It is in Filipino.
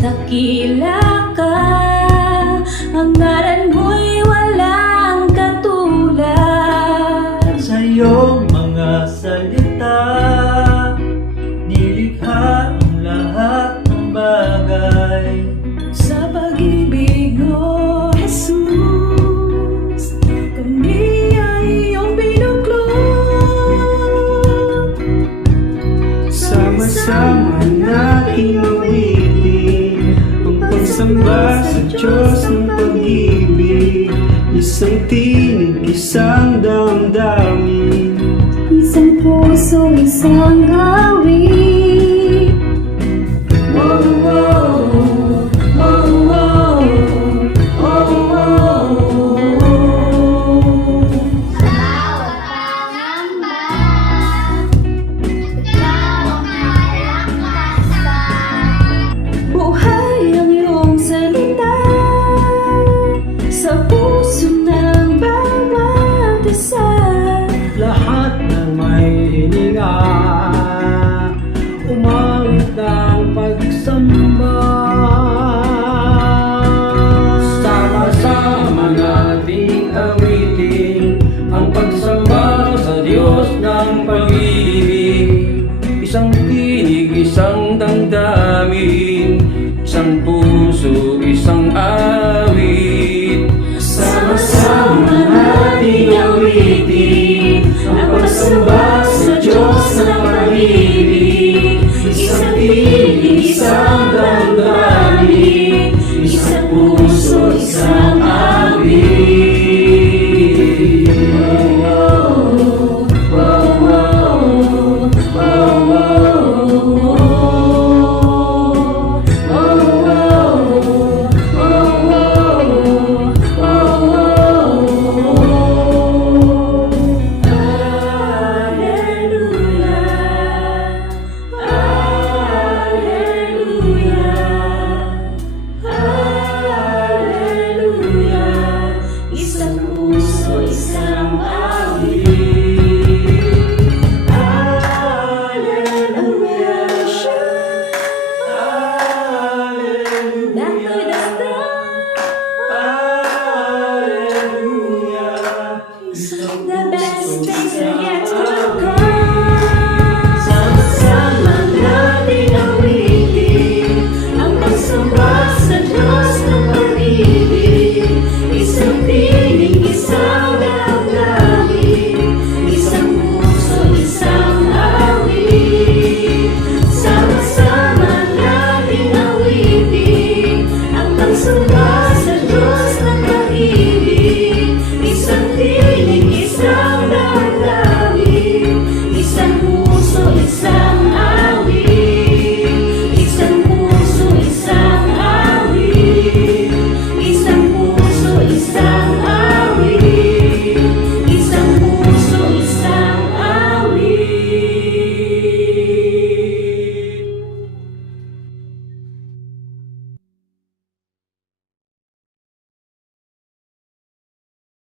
Dakila ka, ang ngalan mo'y walang katulad. Sa iyong mga salita, nilikha ang lahat ng bagay. Sa pag-ibig mo, Jesus, kami ay iyong binuklod. Sama-sama nating awitin ang pagsamba sa Diyos ng pag-ibig. Isang tinig, isang damdamin, Isang puso, isang awit. Oh, oh, oh, oh, oh, oh. Bawat pangamba, dalawang kalakasan. Buhay ang iyong salita sa puso ng bawat isa. lahat ng may hininga, umawit ng pagsamba. Sama-sama nating awitin ang pagsamba sa Diyos ng pag-ibig. Isang tinig, isang damdamin, isang puso, isang awit. Sama-sama nating awitin ang pagsamba